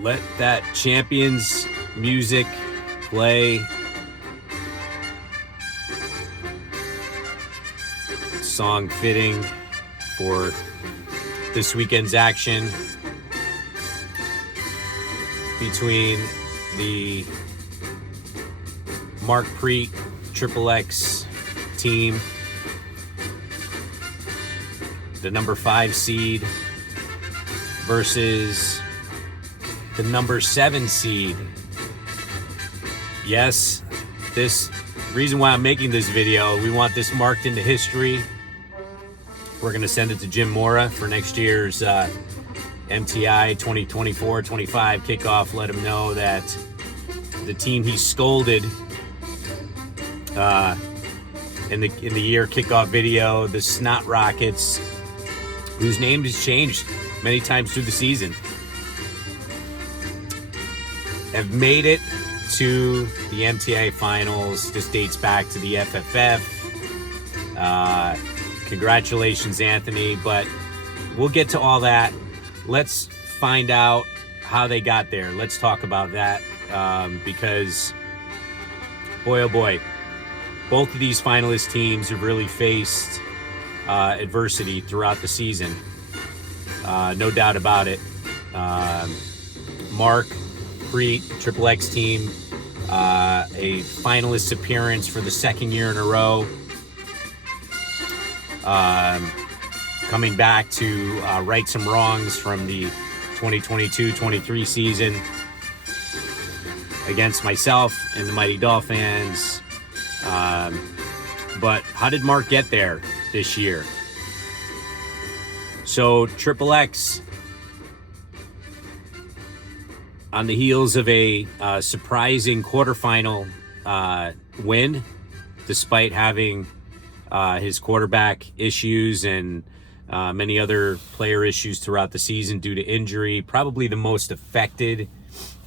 let that Champions music play. Song fitting for this weekend's action between the Mark Preet XXX team, the number 5 seed, versus the number 7 seed. Yes, this reason why I'm making this video, we want this marked into history. We're going to send it to Jim Mora for next year's MTI 2024-25 kickoff. Let him know that the team he scolded in the year kickoff video, the Snot Rockets, whose name has changed many times through the season, have made it to the MTI finals. This dates back to the FFF. Congratulations, Anthony, but we'll get to all that. Let's find out how they got there. Let's talk about that because, boy, oh boy, both of these finalist teams have really faced adversity throughout the season. No doubt about it. Mark Preet, XXX team, a finalist appearance for the second year in a row. Coming back to right some wrongs from the 2022-23 season against myself and the Mighty Dolphins. But how did Mark get there this year? So XXX, on the heels of a surprising quarterfinal win, despite having his quarterback issues and many other player issues throughout the season due to injury. Probably the most affected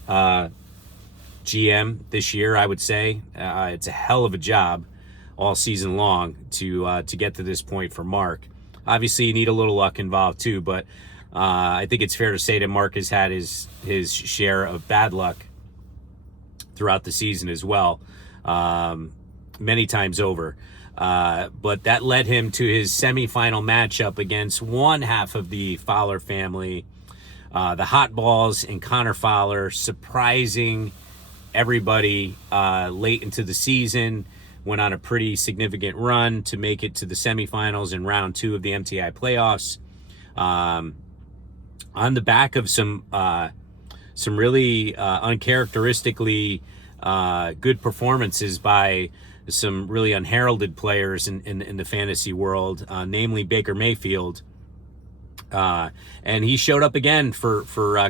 GM this year, I would say. It's a hell of a job all season long to get to this point for Mark. Obviously, you need a little luck involved too, but I think it's fair to say that Mark has had his share of bad luck throughout the season as well, many times over. But that led him to his semifinal matchup against one half of the Fowler family, the Hot Balls and Connor Fowler, surprising everybody late into the season. Went on a pretty significant run to make it to the semifinals in round 2 of the MTI playoffs. On the back of some really uncharacteristically good performances by some really unheralded players in the fantasy world, namely Baker Mayfield. And he showed up again for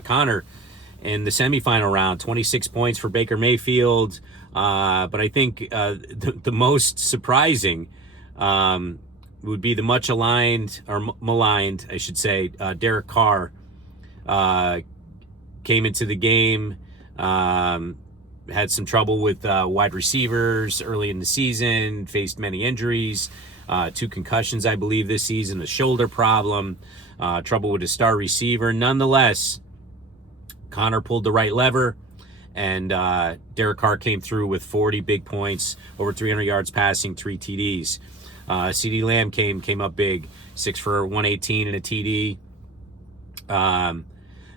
Connor in the semifinal round, 26 points for Baker Mayfield. But I think the most surprising would be the much aligned, or maligned, I should say, Derek Carr. Came into the game, had some trouble with wide receivers early in the season, faced many injuries, 2 concussions, I believe, this season, a shoulder problem, trouble with his star receiver. Nonetheless, Connor pulled the right lever, and Derek Carr came through with 40 big points, over 300 yards passing, 3 TDs. CeeDee Lamb came up big, 6 for 118 and a TD.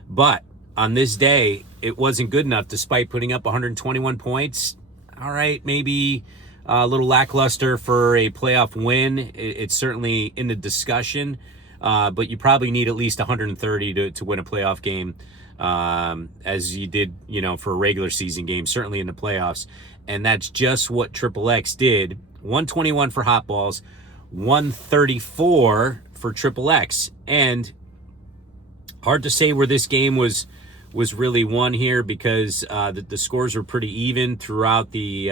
But on this day, it wasn't good enough despite putting up 121 points. All right, maybe a little lackluster for a playoff win. It's certainly in the discussion, but you probably need at least 130 to win a playoff game, as you did, for a regular season game, certainly in the playoffs. And that's just what XXX did. 121 for Hot Balls, 134 for XXX. And hard to say where this game was really won here, because the scores were pretty even throughout the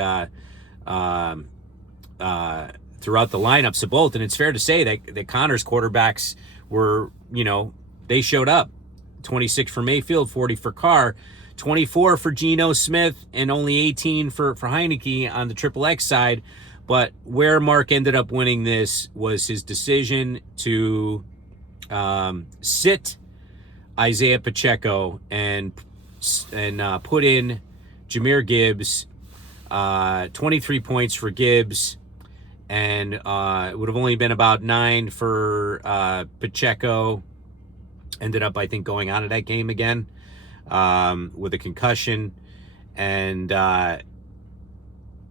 lineups of both. And it's fair to say that Connor's quarterbacks were, they showed up. 26 for Mayfield, 40 for Carr, 24 for Geno Smith, and only 18 for Heineke on the XXX side. But where Mark ended up winning this was his decision to sit Isaiah Pacheco and put in Jahmyr Gibbs, 23 points for Gibbs, and it would have only been about 9 for Pacheco. Ended up, I think, going out of that game again with a concussion, and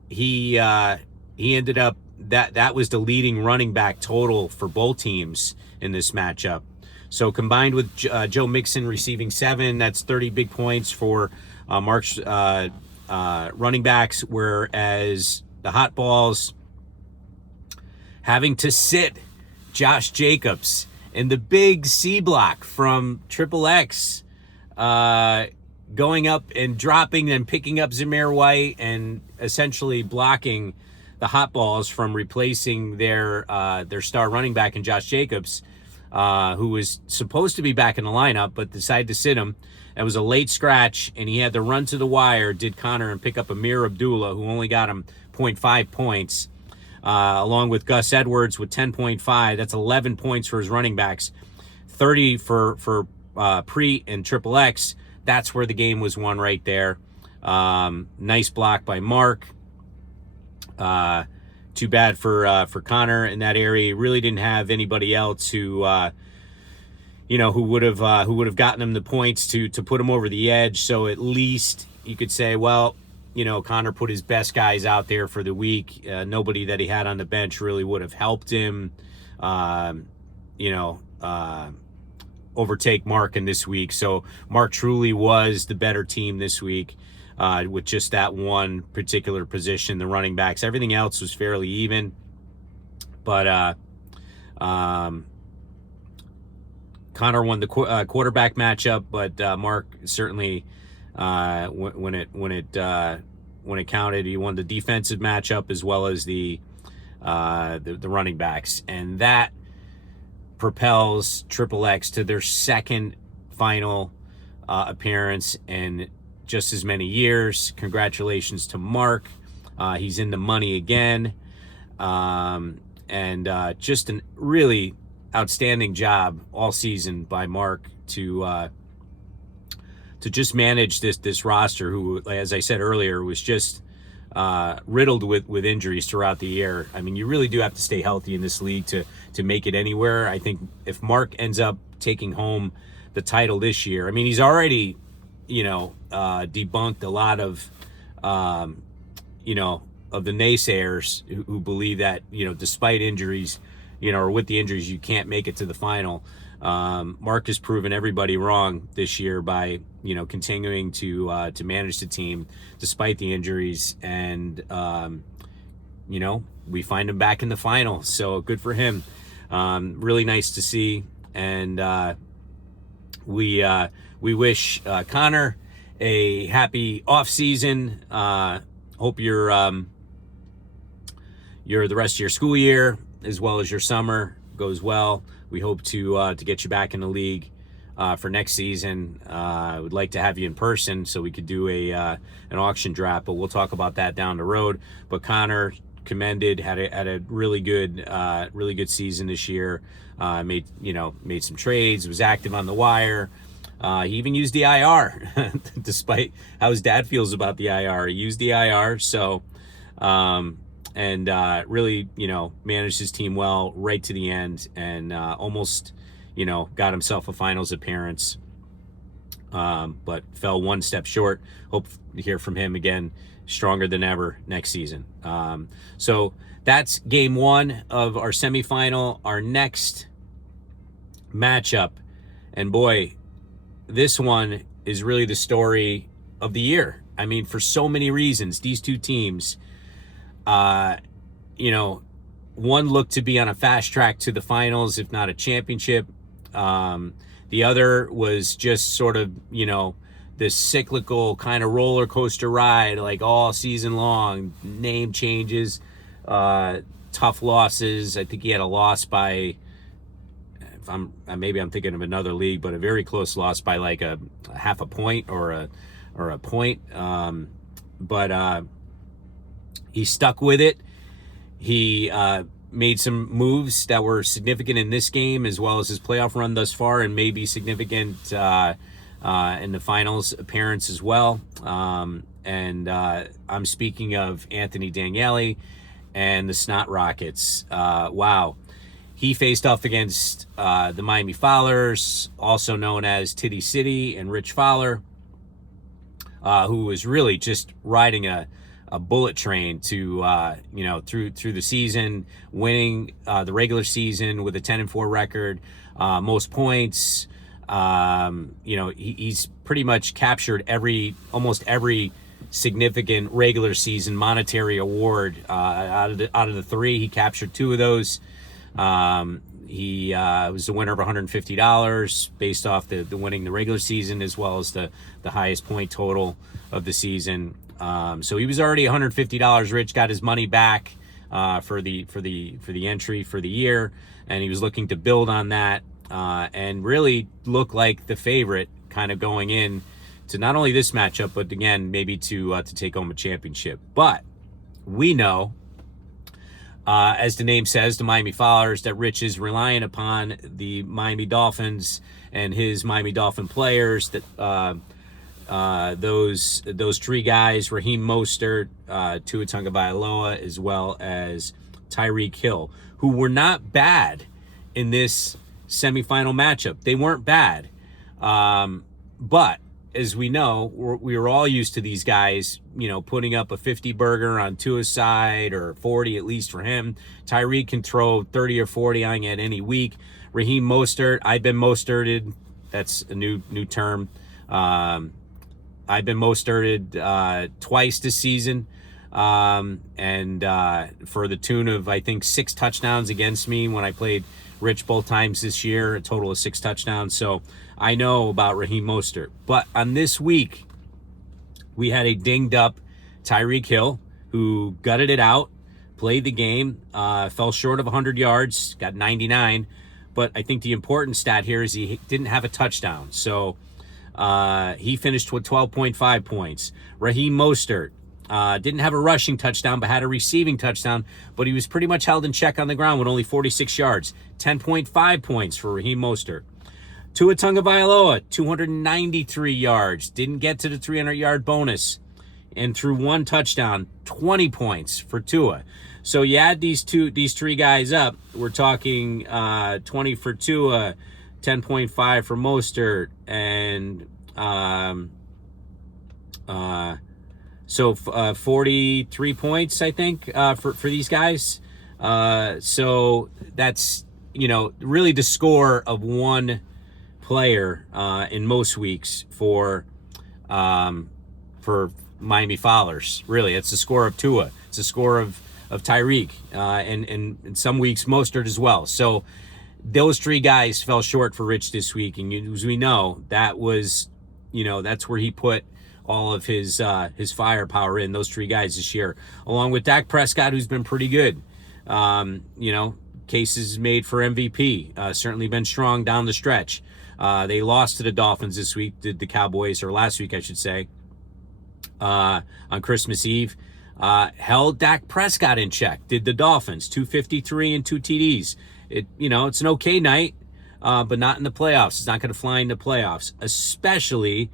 he ended up that was the leading running back total for both teams in this matchup. So combined with Joe Mixon receiving 7, that's 30 big points for Mark's running backs, whereas the hot balls having to sit Josh Jacobs in the big C block from Triple X, going up and dropping and picking up Zamir White and essentially blocking the hot balls from replacing their star running back in Josh Jacobs, who was supposed to be back in the lineup but decided to sit him. It was a late scratch, and he had to run to the wire, did Connor, and pick up Amir Abdullah, who only got him 0.5 points, along with Gus Edwards with 10.5. That's 11 points for his running backs, 30 for Pre and Triple X. That's where the game was won right there. Nice block by Mark. Too bad for Connor in that area. He really didn't have anybody else who who would have gotten him the points to put him over the edge. So at least you could say, well, Connor put his best guys out there for the week. Nobody that he had on the bench really would have helped him, overtake Mark in this week. So Mark truly was the better team this week, with just that one particular position, the running backs. Everything else was fairly even. But Connor won the quarterback matchup, but Mark certainly, when it counted, he won the defensive matchup as well as the running backs, and that propels Triple X to their second final appearance in just as many years. Congratulations to Mark. He's in the money again, and just a really outstanding job all season by Mark to just manage this roster, who, as I said earlier, was just riddled with injuries throughout the year. I mean, you really do have to stay healthy in this league to make it anywhere. I think if Mark ends up taking home the title this year, I mean, he's already, debunked a lot of, of the naysayers who believe that, despite injuries, or with the injuries, you can't make it to the final. Mark has proven everybody wrong this year by, continuing to manage the team despite the injuries, and we find him back in the final. So good for him. Really nice to see, and we wish Connor a happy off season. Hope your the rest of your school year as well as your summer goes well. We hope to get you back in the league for next season. I would like to have you in person so we could do an auction draft, but we'll talk about that down the road. But Connor, commended, had a really good season this year. Made some trades, was active on the wire. He even used the IR, despite how his dad feels about the IR. He used the IR, so really, managed his team well right to the end, and almost, got himself a finals appearance, but fell one step short. Hope to hear from him again, stronger than ever next season. So that's game one of our semifinal. Our next matchup, and boy, this one is really the story of the year. I mean, for so many reasons, these two teams, one looked to be on a fast track to the finals, if not a championship. The other was just sort of, this cyclical kind of roller coaster ride, like all season long, name changes, tough losses. I think he had a loss by, maybe I'm thinking of another league, but a very close loss by like a half a point or a point. But he stuck with it. He made some moves that were significant in this game, as well as his playoff run thus far, and maybe significant in the finals appearance as well. And I'm speaking of Anthony Daniele and the Snot Rockets. Wow. He faced off against the Miami Fowlers, also known as Titty City, and Rich Fowler, who was really just riding a bullet train to through the season, winning the regular season with a 10-4 record, most points. He's pretty much captured almost every significant regular season monetary award out of the three. He captured two of those. He was the winner of $150 based off the winning the regular season, as well as the highest point total of the season. So he was already $150 rich, got his money back for the entry for the year, and he was looking to build on that and really look like the favorite kind of going in to not only this matchup, but again, maybe to take home a championship. But we know, as the name says, the Miami Fowlers, that Rich is relying upon the Miami Dolphins and his Miami Dolphin players, that those three guys, Raheem Mostert, Tua Tagovailoa, as well as Tyreek Hill, who were not bad in this semifinal matchup. They weren't bad. But as we know, we were all used to these guys, putting up a 50 burger on Tua's side, or 40 at least for him. Tyreek can throw 30 or 40 on you at any week. Raheem Mostert, I've been Mosterted. That's a new term. I've been Mosterted twice this season, and for the tune of, I think, 6 touchdowns against me when I played Rich both times this year, a total of 6 touchdowns. So I know about Raheem Mostert. But on this week, we had a dinged up Tyreek Hill, who gutted it out, played the game, fell short of 100 yards, got 99. But I think the important stat here is he didn't have a touchdown. So he finished with 12.5 points. Raheem Mostert didn't have a rushing touchdown, but had a receiving touchdown. But he was pretty much held in check on the ground with only 46 yards. 10.5 points for Raheem Mostert. Tua Tagovailoa, 293 yards. Didn't get to the 300-yard bonus and threw 1 touchdown, 20 points for Tua. So you add these three guys up, we're talking 20 for Tua, 10.5 for Mostert, and so 43 points, I think, for these guys. So that's, really the score of one player in most weeks for Miami Fowlers. Really, it's the score of Tua. It's the score of Tyreek, and in some weeks Mostert as well. So those three guys fell short for Rich this week, and as we know, that was, that's where he put all of his firepower in, those three guys this year, along with Dak Prescott, who's been pretty good. Cases made for MVP, certainly been strong down the stretch. They lost to the Dolphins this week, did the Cowboys, or last week, I should say, on Christmas Eve. Held Dak Prescott in check, did the Dolphins, 253 and 2 TDs. It's an okay night, but not in the playoffs. It's not going to fly in the playoffs, especially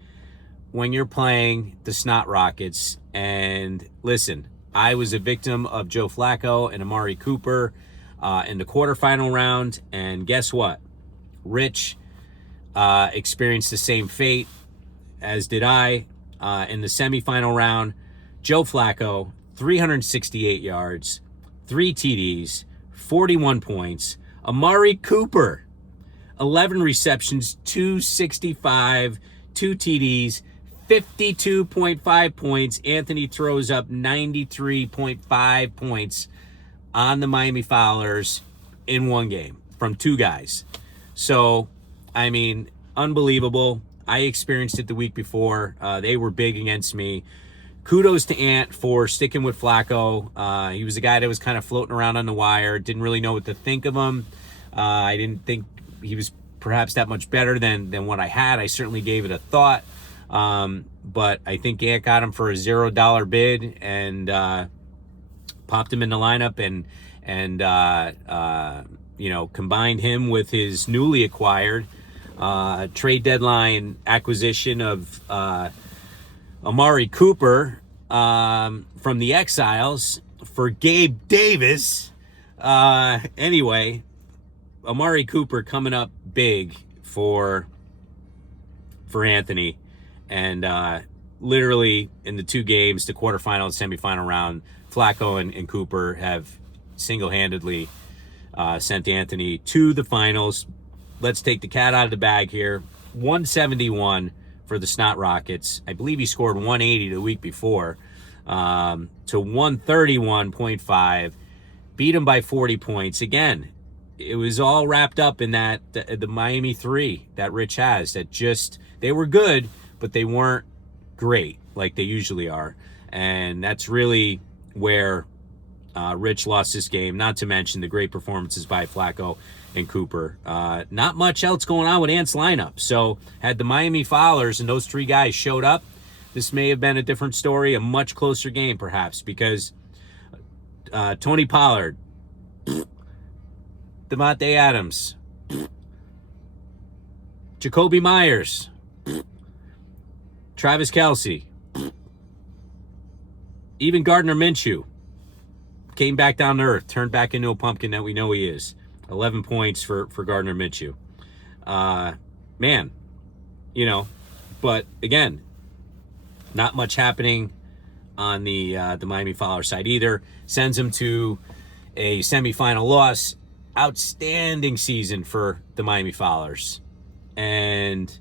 when you're playing the Snot Rockets. And listen, I was a victim of Joe Flacco and Amari Cooper in the quarterfinal round, and guess what? Rich experienced the same fate, as did I, in the semifinal round. Joe Flacco, 368 yards, 3 TDs, 41 points. Amari Cooper, 11 receptions, 265, 2 TDs, 52.5 points. Anthony throws up 93.5 points on the Miami Fowlers in one game from 2 guys. So, I mean, unbelievable. I experienced it the week before. They were big against me. Kudos to Ant for sticking with Flacco. He was a guy that was kind of floating around on the wire. Didn't really know what to think of him. I didn't think he was perhaps that much better than what I had. I certainly gave it a thought. But I think Ant got him for a $0 bid and popped him in the lineup and combined him with his newly acquired trade deadline acquisition of Amari Cooper from the Exiles for Gabe Davis. Anyway, Amari Cooper coming up big for Anthony, and literally in the two games, the quarterfinal and semifinal round, Flacco and Cooper have single-handedly sent Anthony to the finals. Let's take the cat out of the bag here. 171 for the Snot Rockets. I believe he scored 180 the week before, to 131.5. Beat him by 40 points. Again, it was all wrapped up in that the Miami 3 that Rich has. That just, they were good, but they weren't great like they usually are. And that's really where Rich lost this game, not to mention the great performances by Flacco and Cooper. Not much else going on with Ant's lineup. So had the Miami Fowlers and those three guys showed up, this may have been a different story, a much closer game perhaps, because Tony Pollard, Devontae Adams, Jacoby Myers, Travis Kelce, even Gardner Minshew came back down to earth, turned back into a pumpkin that we know he is. 11 points for Gardner Minshew. Man, but again, not much happening on the Miami Fowler side either. Sends him to a semifinal loss. Outstanding season for the Miami Fowlers. And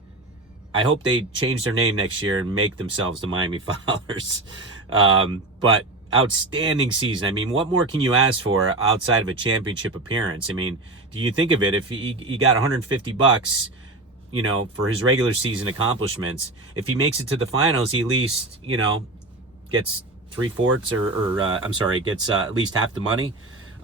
I hope they change their name next year and make themselves the Miami Fowlers. But outstanding season. I mean, what more can you ask for outside of a championship appearance? I mean, do you think of it? If he got $150, for his regular season accomplishments, if he makes it to the finals, he at least, gets 3/4 gets at least half the money.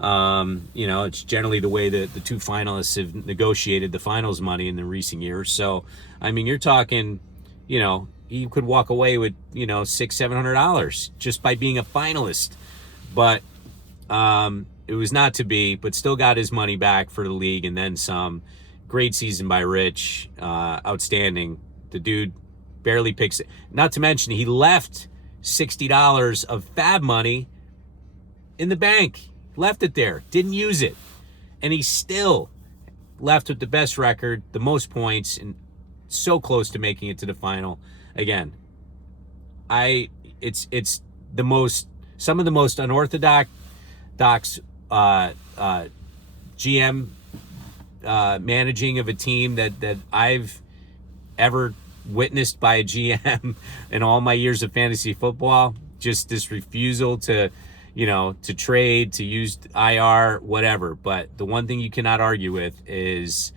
It's generally the way that the two finalists have negotiated the finals money in the recent years. So, I mean, you're talking, you could walk away with, $600-700 just by being a finalist. But it was not to be, but still got his money back for the league and then some. Great season by Rich. Outstanding. The dude barely picks it. Not to mention, he left $60 of fab money in the bank. Left it there. Didn't use it. And he still left with the best record, the most points, and so close to making it to the final. Again, it's some of the most unorthodox GM managing of a team that I've ever witnessed by a GM in all my years of fantasy football. Just this refusal to trade, to use IR, whatever. But the one thing you cannot argue with is,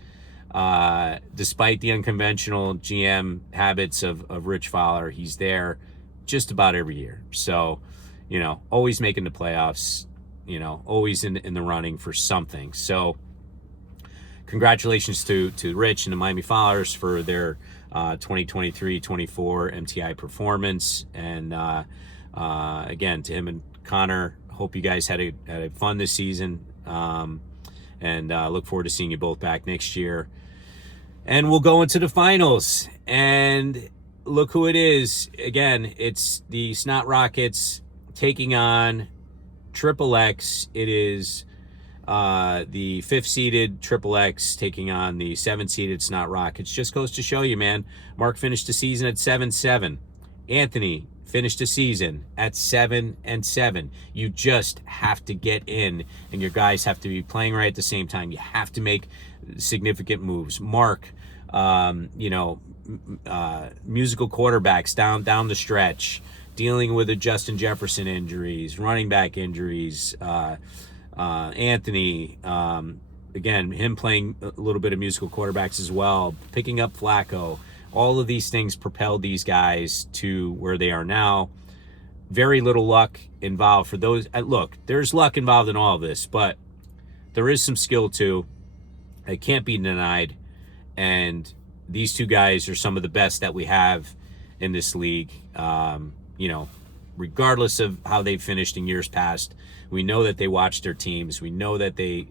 despite the unconventional GM habits of Rich Fowler, he's there just about every year. So, always making the playoffs, always in the running for something. So, congratulations to Rich and the Miami Fowlers for their 2023-24 MTI performance. And again, to him and Connor, hope you guys had a fun this season, and look forward to seeing you both back next year. And we'll go into the finals, and look who it is. Again, it's the Snot Rockets taking on Triple X. It is the 5th-seeded Triple X taking on the 7th-seeded Snot Rockets. Just goes to show you, man. Mark finished the season at 7-7. Anthony finished the season at 7-7. You just have to get in, and your guys have to be playing right at the same time. You have to make significant moves. Mark, musical quarterbacks down the stretch, dealing with the Justin Jefferson injuries, running back injuries. Anthony, again, him playing a little bit of musical quarterbacks as well, picking up Flacco. All of these things propelled these guys to where they are now. Very little luck involved for those. Look, there's luck involved in all of this, but there is some skill too. It can't be denied. And these two guys are some of the best that we have in this league. Regardless of how they've finished in years past, we know that they watch their teams. We know that they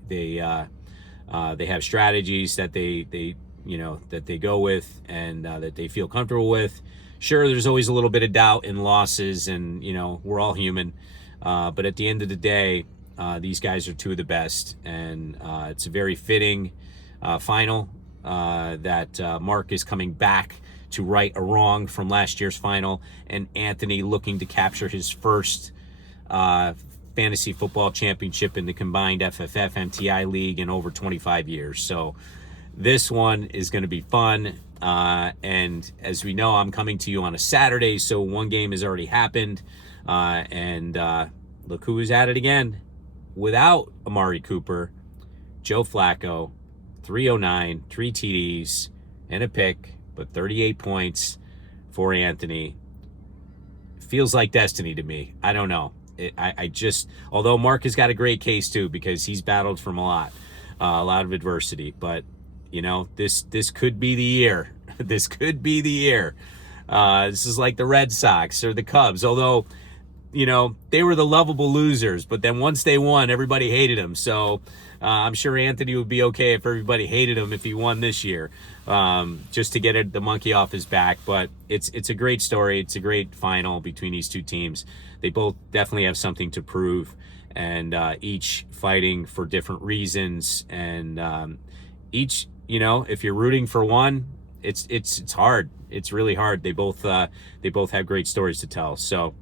have strategies that they that they go with and that they feel comfortable with. Sure, there's always a little bit of doubt in losses, and we're all human. But at the end of the day, these guys are two of the best, and it's a very fitting final that Mark is coming back to right a wrong from last year's final, and Anthony looking to capture his first fantasy football championship in the combined FFF MTI league in over 25 years. So this one is going to be fun. And as we know, I'm coming to you on a Saturday, so one game has already happened. And look who is at it again. Without Amari Cooper, Joe Flacco, 309, 3 TDs, and a pick, but 38 points for Anthony. Feels like destiny to me. I don't know. I just, although Mark has got a great case too, because he's battled from a lot of adversity, but this could be the year. This could be the year. This is like the Red Sox or the Cubs, although, they were the lovable losers, but then once they won, everybody hated them. So I'm sure Anthony would be okay if everybody hated him if he won this year, just to get the monkey off his back. But it's a great story. It's a great final between these two teams. They both definitely have something to prove, and each fighting for different reasons. And each, if you're rooting for one, it's hard. It's really hard. They both have great stories to tell. So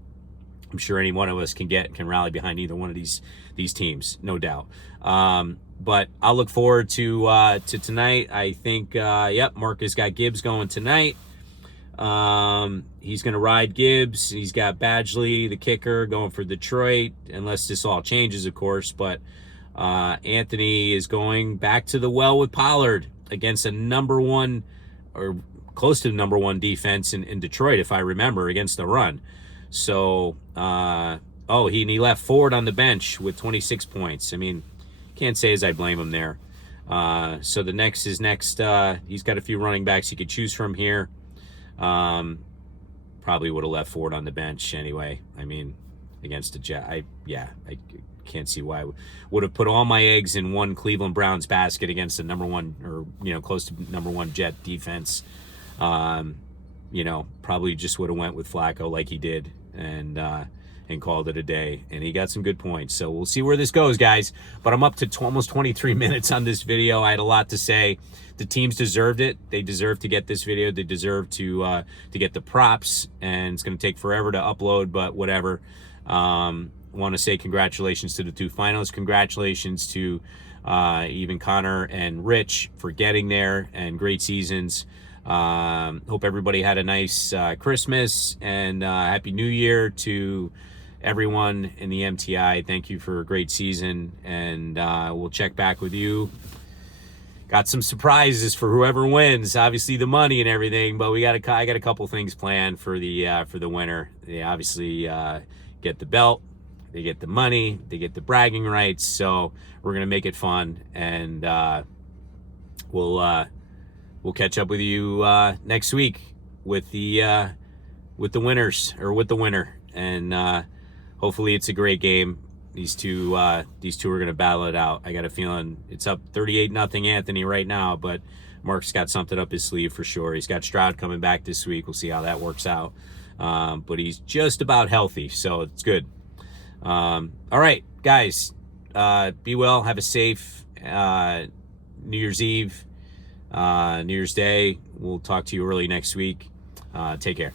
I'm sure any one of us can rally behind either one of these teams, no doubt. But I'll look forward to tonight. I think, Mark has got Gibbs going tonight. He's going to ride Gibbs. He's got Badgley, the kicker, going for Detroit, unless this all changes, of course. But Anthony is going back to the well with Pollard against a number one or close to the number one defense in Detroit, if I remember, against the run. So, he left Ford on the bench with 26 points. I mean, can't say as I blame him there. So the next. He's got a few running backs he could choose from here. Probably would have left Ford on the bench anyway. I mean, against the Jet, I can't see why I would have put all my eggs in one Cleveland Browns basket against the number one or close to number one Jet defense. Probably just would have went with Flacco like he did and called it a day. And he got some good points. So we'll see where this goes, guys. But I'm up to almost 23 minutes on this video. I had a lot to say. The teams deserved it. They deserve to get this video. They deserve to get the props. And it's going to take forever to upload, but whatever. Want to say congratulations to the two finalists. Congratulations to even Connor and Rich for getting there, and great seasons. Hope everybody had a nice Christmas, and Happy New Year to everyone in the MTI. Thank you for a great season, and we'll check back with you. Got some surprises for whoever wins, obviously the money and everything, but I got a couple things planned for the winner. They obviously get the belt, they get the money, they get the bragging rights. So we're gonna make it fun, and we'll catch up with you next week with the winners, or with the winner, and hopefully it's a great game. These two are going to battle it out. I got a feeling it's up 38-0 Anthony right now, but Mark's got something up his sleeve for sure. He's got Stroud coming back this week. We'll see how that works out. But he's just about healthy, so it's good. All right, guys, be well. Have a safe New Year's Eve, New Year's Day. We'll talk to you early next week. Take care.